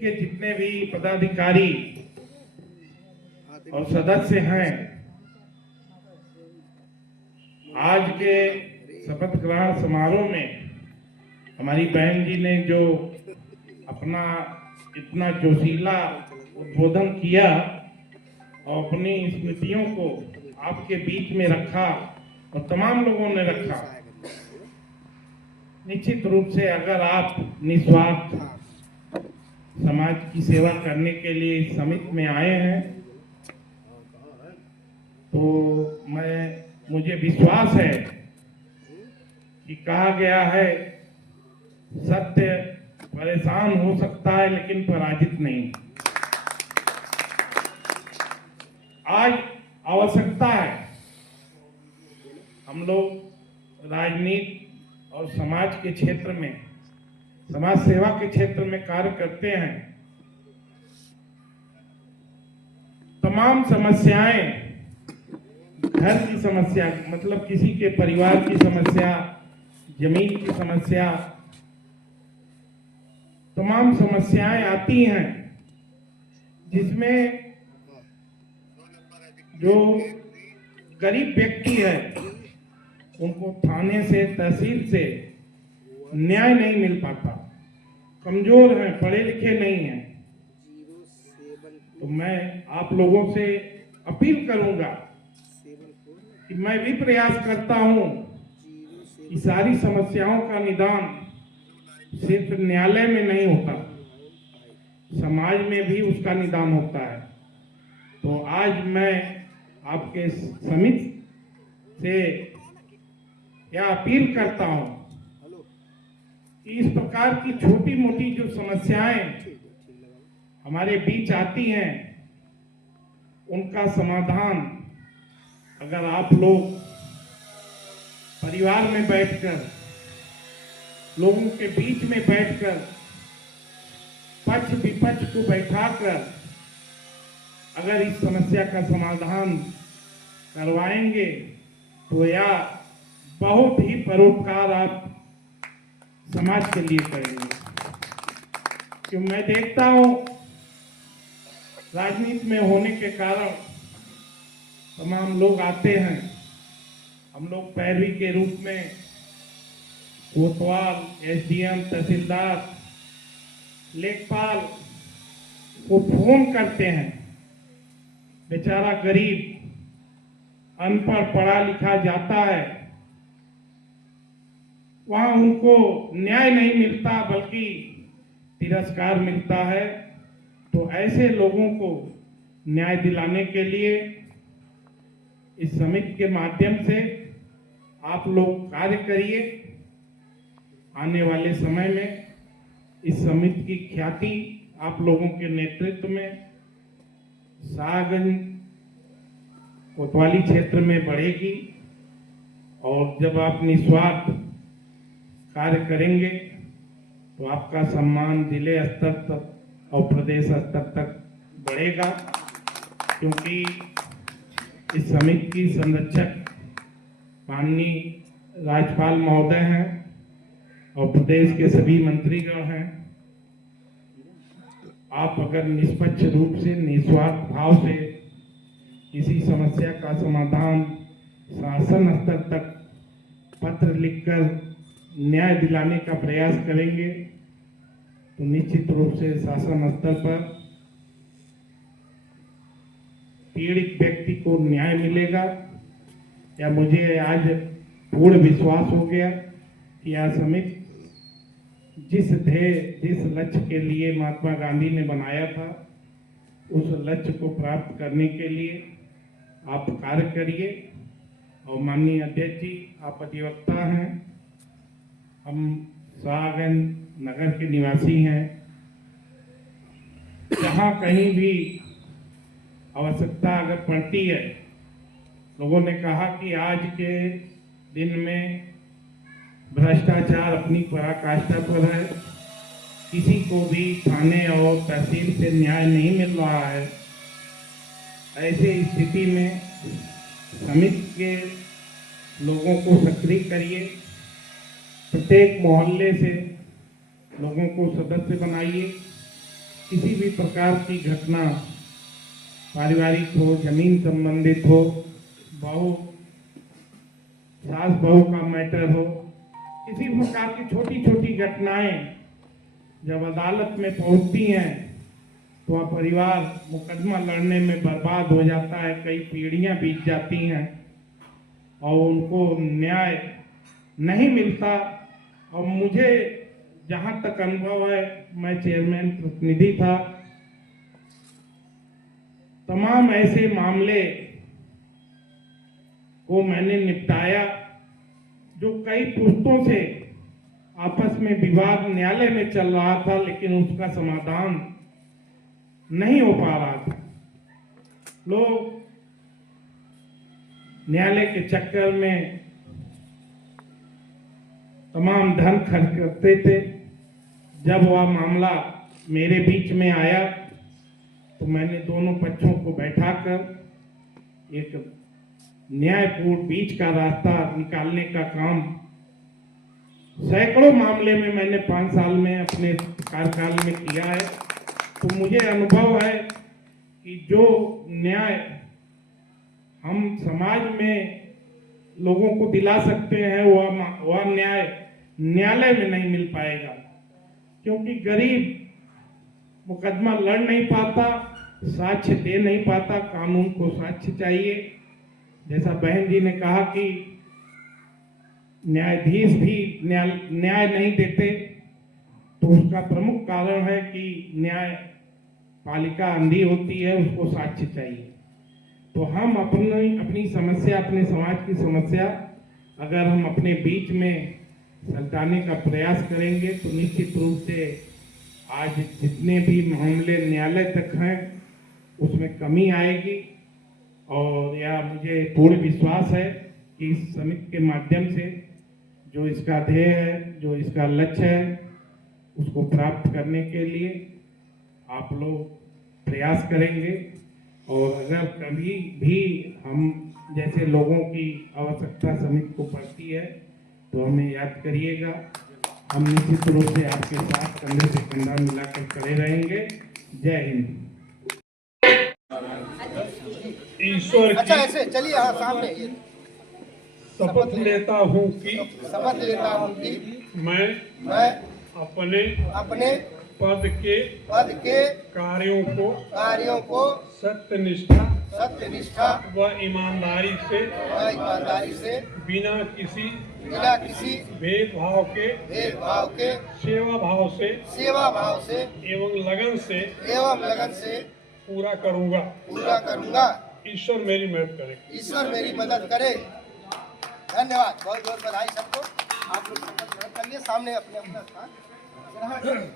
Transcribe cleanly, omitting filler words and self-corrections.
के जितने भी पदाधिकारी और सदस्य हैं, आज के शपथ ग्रहण समारोह में हमारी बहन जी ने जो अपना इतना जोशीला उद्बोधन किया और अपनी स्मृतियों को आपके बीच में रखा और तमाम लोगों ने रखा। निश्चित रूप से अगर आप निस्वार्थ समाज की सेवा करने के लिए इस समिति में आए हैं तो मुझे विश्वास है कि कहा गया है सत्य परेशान हो सकता है लेकिन पराजित नहीं। आज आवश्यकता है हम लोग राजनीति और समाज के क्षेत्र में, समाज सेवा के क्षेत्र में कार्य करते हैं। तमाम समस्याएं, घर की समस्या मतलब किसी के परिवार की समस्या, जमीन की समस्या, तमाम समस्याएं आती हैं जिसमें जो गरीब व्यक्ति है उनको थाने से, तहसील से न्याय नहीं मिल पाता, कमजोर हैं, पढ़े लिखे नहीं हैं। तो मैं आप लोगों से अपील करूंगा कि मैं भी प्रयास करता हूं कि सारी समस्याओं का निदान सिर्फ न्यायालय में नहीं होता, समाज में भी उसका निदान होता है। तो आज मैं आपके समिति से यह अपील करता हूं कि इस प्रकार की छोटी मोटी जो समस्याएं हमारे बीच आती हैं उनका समाधान अगर आप लोग परिवार में बैठकर, लोगों के बीच में बैठकर, पक्ष विपक्ष को बैठाकर अगर इस समस्या का समाधान करवाएंगे तो यह बहुत ही परोपकार आप समाज के लिए करेंगे। क्यों मैं देखता हूं राजनीति में होने के कारण तमाम लोग आते हैं, हम लोग पैरवी के रूप में कोतवाल, एसडीएम, तहसीलदार, लेखपाल को फोन करते हैं। बेचारा गरीब, अनपढ़, पढ़ा लिखा जाता है, वहां उनको न्याय नहीं मिलता बल्कि तिरस्कार मिलता है। तो ऐसे लोगों को न्याय दिलाने के लिए इस समिति के माध्यम से आप लोग कार्य करिए। आने वाले समय में इस समिति की ख्याति आप लोगों के नेतृत्व में शाहगंज कोतवाली क्षेत्र में बढ़ेगी और जब आप निस्वार्थ कार्य करेंगे तो आपका सम्मान जिले स्तर तक और प्रदेश स्तर तक बढ़ेगा। क्योंकि इस समिति की संरक्षक माननीय राज्यपाल महोदय हैं और प्रदेश के सभी मंत्रीगण हैं। आप अगर निष्पक्ष रूप से, निस्वार्थ भाव से किसी समस्या का समाधान शासन स्तर तक पत्र लिखकर न्याय दिलाने का प्रयास करेंगे तो निश्चित रूप से शासन स्तर पर पीड़ित व्यक्ति को न्याय मिलेगा। या मुझे आज पूर्ण विश्वास हो गया कि यह समिति जिस ध्येय, जिस लक्ष्य के लिए महात्मा गांधी ने बनाया था उस लक्ष्य को प्राप्त करने के लिए आप कार्य करिए। और माननीय अध्यक्ष जी, आप अधिवक्ता हैं, हम शाहगंज नगर के निवासी हैं। जहाँ कहीं भी आवश्यकता अगर पड़ती है, लोगों ने कहा कि आज के दिन में भ्रष्टाचार अपनी पराकाष्ठा पर है, किसी को भी थाने और तहसील से न्याय नहीं मिल रहा है। ऐसे स्थिति में समिति के लोगों को सक्रिय करिए, प्रत्येक मोहल्ले से लोगों को सदस्य बनाइए किसी भी प्रकार की घटना पारिवारिक हो, जमीन संबंधित हो, बहू सास बहू का मैटर हो, किसी भी प्रकार की छोटी छोटी घटनाएं जब अदालत में पहुंचती हैं तो वह परिवार मुकदमा लड़ने में बर्बाद हो जाता है। कई पीढ़ियां बीत जाती हैं और उनको न्याय नहीं मिलता। और मुझे जहां तक अनुभव है, मैं चेयरमैन प्रतिनिधि था, तमाम ऐसे मामले को मैंने निपटाया जो कई पुश्तों से आपस में विवाद न्यायालय में चल रहा था, लेकिन उसका समाधान नहीं हो पा रहा था। लोग न्यायालय के चक्कर में तमाम धन खर्च करते थे। जब वह मामला मेरे बीच में आया तो मैंने दोनों पक्षों को बैठाकर एक न्यायपूर्ण बीच का रास्ता निकालने का काम सैकड़ों मामले में मैंने 5 साल में अपने कार्यकाल में किया है। तो मुझे अनुभव है कि जो न्याय हम समाज में लोगों को दिला सकते हैं वह न्याय न्यायालय में नहीं मिल पाएगा, क्योंकि गरीब मुकदमा लड़ नहीं पाता, साक्ष्य दे नहीं पाता। कानून को साक्ष्य चाहिए। जैसा बहन जी ने कहा कि न्यायाधीश भी न्याय नहीं देते, तो उसका प्रमुख कारण है कि न्याय पालिका अंधी होती है, उसको साक्ष्य चाहिए। तो हम अपनी समस्या, अपने समाज की समस्या अगर हम अपने बीच में सुलझाने का प्रयास करेंगे तो निश्चित रूप से आज जितने भी मामले न्यायालय तक हैं उसमें कमी आएगी। और यह मुझे पूर्ण विश्वास है कि इस समिति के माध्यम से जो इसका ध्येय है, जो इसका लक्ष्य है, उसको प्राप्त करने के लिए आप लोग प्रयास करेंगे। और अगर कभी भी हम जैसे लोगों की आवश्यकता समिति को पड़ती है तो हमें याद करिएगा। हम निश्चित रूप से आपके साथ कंधे से कंधा मिलाकर खड़े रहेंगे। जय हिंद। ईश्वर अच्छा की ऐसे चलिए, हाँ सामने शपथ लेता हूँ कि मैं अपने पद के कार्यों को सत्यनिष्ठा व ईमानदारी से बिना किसी भेदभाव के सेवा भाव से एवं लगन से पूरा करूँगा। ईश्वर मेरी मदद करे। धन्यवाद, बहुत बहुत बधाई सबको। आप लोग शपथ ग्रहण करिए, सामने अपने अपना स्थान ग्रहण करें।